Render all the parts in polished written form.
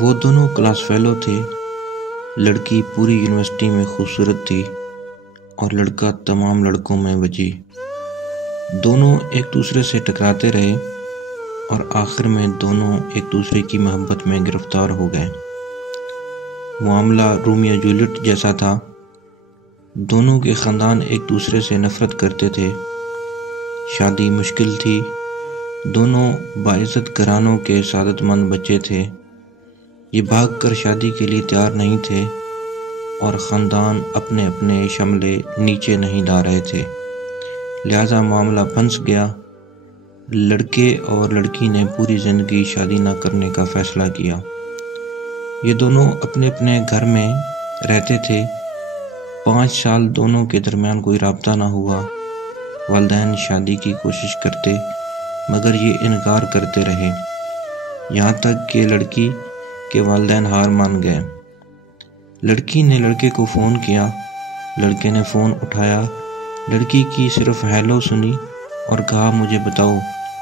وہ دونوں class fellow تھے۔ لڑکی پوری یونیورسٹی میں خوبصورت تھی اور لڑکا تمام لڑکوں میں وجیح۔ دونوں ایک دوسرے سے ٹکراتے رہے اور آخر میں دونوں ایک دوسرے کی محبت میں گرفتار ہو گئے۔ معاملہ رومیو جولیٹ جیسا تھا۔ دونوں کے خاندان ایک دوسرے سے نفرت کرتے تھے۔ شادی مشکل تھی۔ دونوں باعزت گھرانوں کے سعادت مند بچے تھے۔ یہ بھاگ کر شادی کے لیے تیار نہیں تھے اور خاندان اپنے اپنے شملے نیچے نہیں لا رہے تھے، لہذا معاملہ پھنس گیا۔ لڑکے اور لڑکی نے پوری زندگی شادی نہ کرنے کا فیصلہ کیا۔ یہ دونوں اپنے اپنے گھر میں رہتے تھے۔ 5 سال دونوں کے درمیان کوئی رابطہ نہ ہوا۔ والدین شادی کی کوشش کرتے مگر یہ انکار کرتے رہے، یہاں تک کہ لڑکی کے والدین ہار مان گئے۔ لڑکی نے لڑکے کو فون کیا، لڑکے نے فون اٹھایا، لڑکی کی صرف ہیلو سنی اور کہا مجھے بتاؤ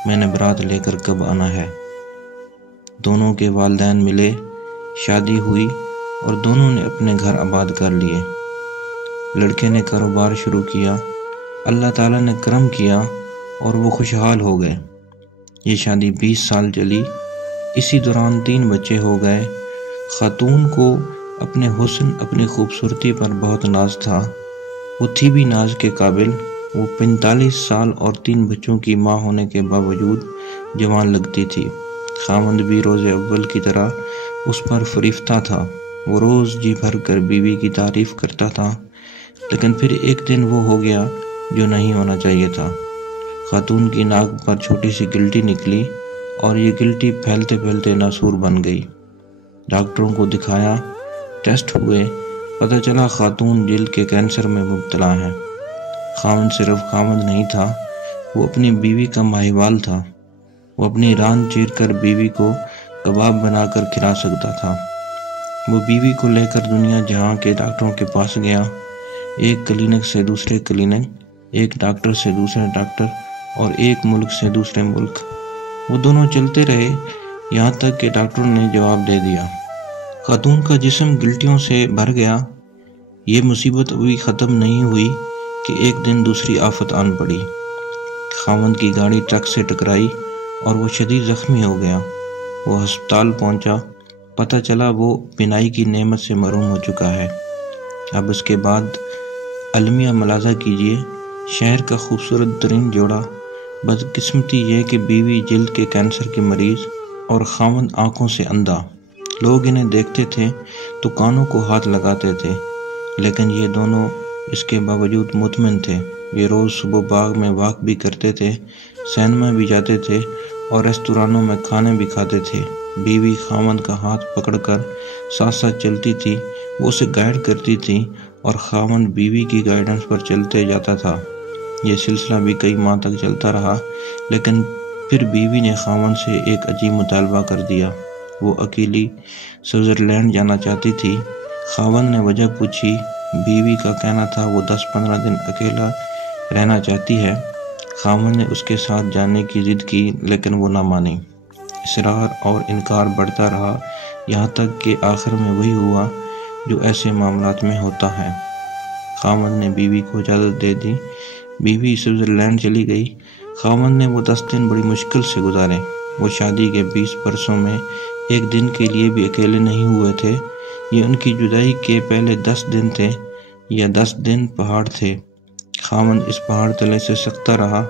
میں نے بارات لے کر کب آنا ہے۔ دونوں کے والدین ملے، شادی ہوئی اور دونوں نے اپنے گھر آباد کر لیے۔ لڑکے نے کاروبار شروع کیا، اللہ تعالیٰ نے کرم کیا اور وہ خوشحال ہو گئے۔ یہ شادی 20 سال چلی۔ اسی دوران 3 بچے ہو گئے۔ خاتون کو اپنے حسن، اپنی خوبصورتی پر بہت ناز تھا۔ وہ تھی بھی ناز کے قابل۔ وہ 45 سال اور 3 بچوں کی ماں ہونے کے باوجود جوان لگتی تھی۔ خاوند بھی روز اول کی طرح اس پر فریفتہ تھا۔ وہ روز جی بھر کر بیوی کی تعریف کرتا تھا، لیکن پھر ایک دن وہ ہو گیا جو نہیں ہونا چاہیے تھا۔ خاتون کی ناک پر چھوٹی سی گلٹی نکلی اور یہ گلٹی پھیلتے پھیلتے ناسور بن گئی۔ ڈاکٹروں کو دکھایا، ٹیسٹ ہوئے، پتہ چلا خاتون جلد کے کینسر میں مبتلا ہے۔ خاوند صرف خاوند نہیں تھا، وہ اپنی بیوی کا ماہیوال تھا۔ وہ اپنی ران چیر کر بیوی کو کباب بنا کر کھلا سکتا تھا۔ وہ بیوی کو لے کر دنیا جہاں کے ڈاکٹروں کے پاس گیا، ایک کلینک سے دوسرے کلینک، ایک ڈاکٹر سے دوسرے ڈاکٹر اور ایک ملک سے دوسرے ملک۔ وہ دونوں چلتے رہے یہاں تک کہ ڈاکٹروں نے جواب دے دیا۔ خاتون کا جسم گلٹیوں سے بھر گیا۔ یہ مصیبت ابھی ختم نہیں ہوئی کہ ایک دن دوسری آفت آن پڑی۔ خاوند کی گاڑی ٹرک سے ٹکرائی اور وہ شدید زخمی ہو گیا۔ وہ ہسپتال پہنچا، پتہ چلا وہ بینائی کی نعمت سے محروم ہو چکا ہے۔ اب اس کے بعد المیہ ملاحظہ کیجیے، شہر کا خوبصورت ترین جوڑا، بدقسمتی یہ کہ بیوی جلد کے کینسر کی مریض اور خاوند آنکھوں سے اندھا۔ لوگ انہیں دیکھتے تھے تو کانوں کو ہاتھ لگاتے تھے، لیکن یہ دونوں اس کے باوجود مطمئن تھے۔ یہ روز صبح باغ میں واک بھی کرتے تھے، سینما بھی جاتے تھے اور ریستورانوں میں کھانے بھی کھاتے تھے۔ بیوی خاوند کا ہاتھ پکڑ کر ساتھ ساتھ چلتی تھی، وہ اسے گائیڈ کرتی تھی اور خاوند بیوی کی گائیڈنس پر چلتے جاتا تھا۔ یہ سلسلہ بھی کئی ماہ تک چلتا رہا، لیکن پھر بیوی نے خاوند سے ایک عجیب مطالبہ کر دیا۔ وہ اکیلی سوئٹزرلینڈ جانا چاہتی تھی۔ خاوند نے وجہ پوچھی، بیوی کا کہنا تھا وہ 10-15 دن اکیلا رہنا چاہتی ہے۔ خاوند نے اس کے ساتھ جانے کی ضد کی لیکن وہ نہ مانی۔ اصرار اور انکار بڑھتا رہا، یہاں تک کہ آخر میں وہی ہوا جو ایسے معاملات میں ہوتا ہے۔ خاوند نے بیوی کو اجازت دے دی، بیوی سوئٹزرلینڈ چلی گئی۔ خاوند نے وہ 10 دن بڑی مشکل سے گزارے۔ وہ شادی کے 20 برسوں میں ایک دن کے لیے بھی اکیلے نہیں ہوئے تھے۔ یہ ان کی جدائی کے پہلے 10 دن تھے یا 10 دن پہاڑ تھے۔ خاوند اس پہاڑ تلے سے سکتا رہا۔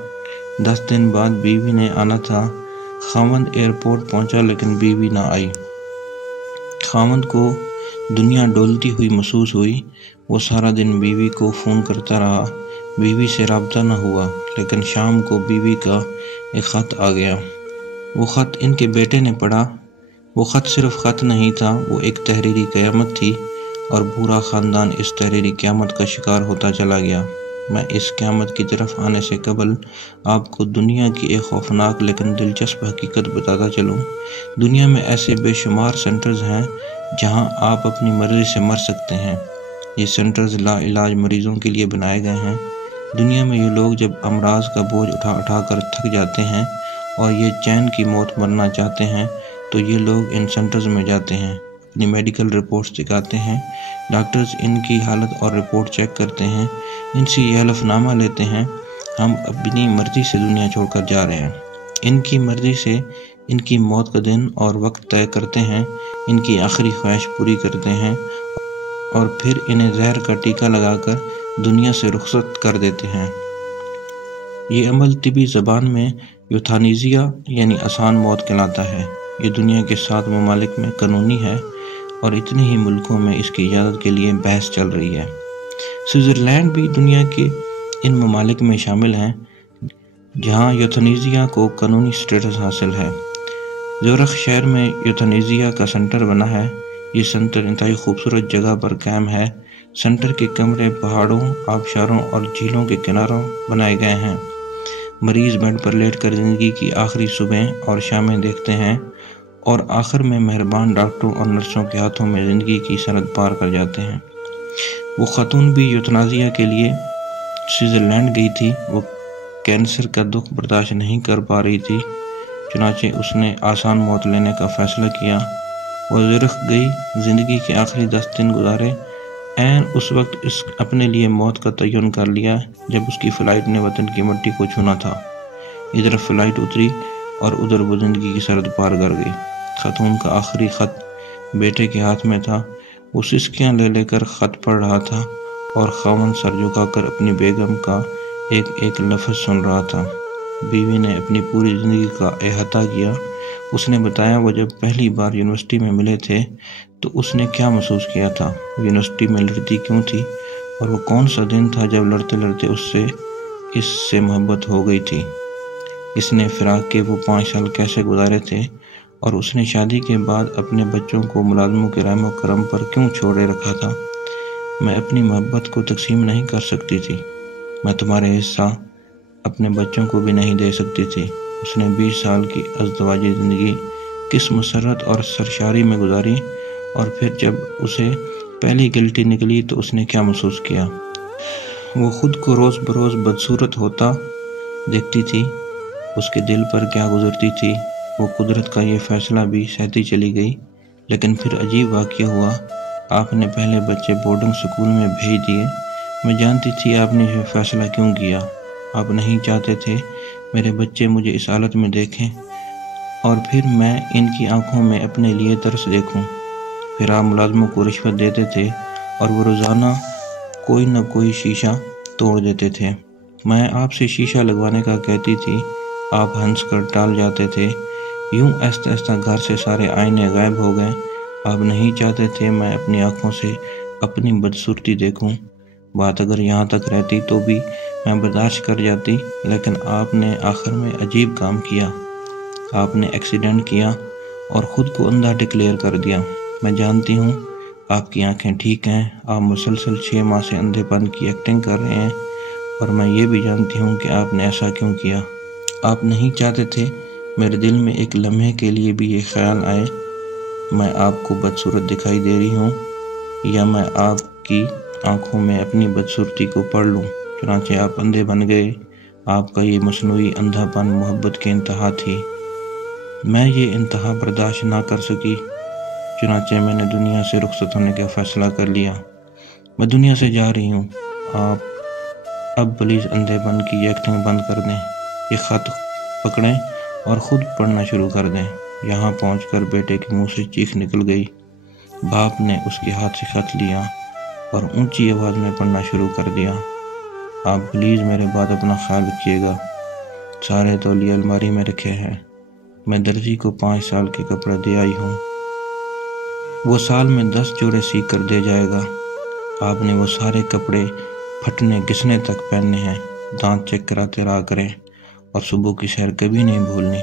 10 دن بعد بیوی نے آنا تھا۔ خاوند ایئرپورٹ پہنچا لیکن بیوی نہ آئی۔ خاوند کو دنیا ڈولتی ہوئی محسوس ہوئی۔ وہ سارا دن بیوی کو فون کرتا رہا، بیوی سے رابطہ نہ ہوا، لیکن شام کو بیوی کا ایک خط آ گیا۔ وہ خط ان کے بیٹے نے پڑھا۔ وہ خط صرف خط نہیں تھا، وہ ایک تحریری قیامت تھی اور پورا خاندان اس تحریری قیامت کا شکار ہوتا چلا گیا۔ میں اس قیامت کی طرف آنے سے قبل آپ کو دنیا کی ایک خوفناک لیکن دلچسپ حقیقت بتاتا چلوں۔ دنیا میں ایسے بے شمار سینٹرز ہیں جہاں آپ اپنی مرضی سے مر سکتے ہیں۔ یہ سینٹرز لا علاج مریضوں کے لیے بنائے گئے ہیں۔ دنیا میں یہ لوگ جب امراض کا بوجھ اٹھا اٹھا کر تھک جاتے ہیں اور یہ چین کی موت مرنا چاہتے ہیں تو یہ لوگ ان سینٹرز میں جاتے ہیں، اپنی میڈیکل رپورٹس دکھاتے ہیں، ڈاکٹرز ان کی حالت اور رپورٹ چیک کرتے ہیں، ان سے یہ حلف نامہ لیتے ہیں ہم اپنی مرضی سے دنیا چھوڑ کر جا رہے ہیں، ان کی مرضی سے ان کی موت کا دن اور وقت طے کرتے ہیں، ان کی آخری خواہش پوری کرتے ہیں اور پھر انہیں زہر کا ٹیکہ لگا کر دنیا سے رخصت کر دیتے ہیں۔ یہ عمل طبی زبان میں یوتھانیزیا یعنی آسان موت کہلاتا ہے۔ یہ دنیا کے 7 ممالک میں قانونی ہے اور اتنے ہی ملکوں میں اس کی اجازت کے لیے بحث چل رہی ہے۔ سوئٹزرلینڈ بھی دنیا کے ان ممالک میں شامل ہیں جہاں یوتھانیزیا کو قانونی سٹیٹس حاصل ہے۔ زورخ شہر میں یوتھانیزیا کا سینٹر بنا ہے۔ یہ سینٹر انتہائی خوبصورت جگہ پر قائم ہے۔ سینٹر کے کمرے پہاڑوں، آبشاروں اور جھیلوں کے کناروں بنائے گئے ہیں۔ مریض بیڈ پر لیٹ کر زندگی کی آخری صبحیں اور شامیں دیکھتے ہیں اور آخر میں مہربان ڈاکٹروں اور نرسوں کے ہاتھوں میں زندگی کی سرحد پار کر جاتے ہیں۔ وہ خاتون بھی یوتھانیزیا کے لیے سوئٹزرلینڈ گئی تھی۔ وہ کینسر کا دکھ برداشت نہیں کر پا رہی تھی، چنانچہ اس نے آسان موت لینے کا فیصلہ کیا۔ وہ زورخ گئی، زندگی کے آخری 10 دن گزارے۔ عین اس وقت اس اپنے لیے موت کا تعین کر لیا جب اس کی فلائٹ نے وطن کی مٹی کو چھونا تھا۔ ادھر فلائٹ اتری اور ادھر وہ زندگی کی سرحد پار کر گئی۔ خاتون کا آخری خط بیٹے کے ہاتھ میں تھا۔ وہ سسکیاں لے لے کر خط پڑھ رہا تھا اور خاوند سر جھکا کر اپنی بیگم کا ایک ایک لفظ سن رہا تھا۔ بیوی نے اپنی پوری زندگی کا احاطہ کیا۔ اس نے بتایا وہ جب پہلی بار یونیورسٹی میں ملے تھے تو اس نے کیا محسوس کیا تھا، وہ یونیورسٹی میں لڑتی کیوں تھی اور وہ کون سا دن تھا جب لڑتے لڑتے اس سے محبت ہو گئی تھی۔ اس نے فراق کے وہ 5 سال کیسے گزارے تھے اور اس نے شادی کے بعد اپنے بچوں کو ملازموں کے رحم و کرم پر کیوں چھوڑے رکھا تھا۔ میں اپنی محبت کو تقسیم نہیں کر سکتی تھی، میں تمہارے حصہ اپنے بچوں کو بھی نہیں دے سکتی تھی۔ اس نے 20 سال کی ازدواجی زندگی کس مسرت اور سرشاری میں گزاری اور پھر جب اسے پہلی گلٹی نکلی تو اس نے کیا محسوس کیا۔ وہ خود کو روز بروز بدصورت ہوتا دیکھتی تھی، اس کے دل پر کیا گزرتی تھی۔ وہ قدرت کا یہ فیصلہ بھی سہتی چلی گئی، لیکن پھر عجیب واقعہ ہوا۔ آپ نے پہلے بچے بورڈنگ سکول میں بھیج دیے۔ میں جانتی تھی آپ نے یہ فیصلہ کیوں کیا۔ آپ نہیں چاہتے تھے میرے بچے مجھے اس حالت میں دیکھیں اور پھر میں ان کی آنکھوں میں اپنے لیے ترس دیکھوں۔ پھر آپ ملازموں کو رشوت دیتے تھے اور وہ روزانہ کوئی نہ کوئی شیشہ توڑ دیتے تھے۔ میں آپ سے شیشہ لگوانے کا کہتی تھی، آپ ہنس کر ٹال جاتے تھے۔ یوں آہستہ آہستہ گھر سے سارے آئینے غائب ہو گئے۔ آپ نہیں چاہتے تھے میں اپنی آنکھوں سے اپنی بدصورتی دیکھوں۔ بات اگر یہاں تک رہتی تو بھی میں برداشت کر جاتی، لیکن آپ نے آخر میں عجیب کام کیا۔ آپ نے ایکسیڈنٹ کیا اور خود کو اندھا ڈکلیئر کر دیا۔ میں جانتی ہوں آپ کی آنکھیں ٹھیک ہیں، آپ مسلسل 6 ماہ سے اندھے پن کی ایکٹنگ کر رہے ہیں، اور میں یہ بھی جانتی ہوں کہ آپ نے ایسا کیوں کیا۔ آپ نہیں چاہتے تھے میرے دل میں ایک لمحے کے لیے بھی یہ خیال آئے میں آپ کو بدصورت دکھائی دے رہی ہوں یا میں آپ کی آنکھوں میں اپنی بدصورتی کو پڑھ لوں۔ چنانچہ آپ اندھے بن گئے۔ آپ کا یہ مصنوعی اندھا پن محبت کی انتہا تھی۔ میں یہ انتہا برداشت نہ کر سکی، چنانچہ میں نے دنیا سے رخصت ہونے کا فیصلہ کر لیا۔ میں دنیا سے جا رہی ہوں۔ آپ اب پلیز اندھے پن کی ایکٹنگ بند کر دیں، یہ خط پکڑیں اور خود پڑھنا شروع کر دیں۔ یہاں پہنچ کر بیٹے کے منہ سے چیخ نکل گئی۔ باپ نے اس کے ہاتھ سے خط لیا اور اونچی آواز میں پڑھنا شروع کر دیا۔ آپ پلیز میرے بعد اپنا خیال رکھیے گا، سارے تولیے الماری میں رکھے ہیں، میں درزی کو 5 سال کے کپڑے دے آئی ہوں، وہ سال میں 10 جوڑے سی کر دے جائے گا۔ آپ نے وہ سارے کپڑے پھٹنے گھسنے تک پہننے ہیں، دانت چیک کراتے رہا کریں اور صبح کی سیر کبھی نہیں بھولنی،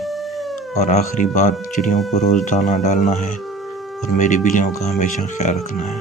اور آخری بات چڑیوں کو روز دانہ ڈالنا ہے اور میری بلیوں کا ہمیشہ خیال رکھنا ہے۔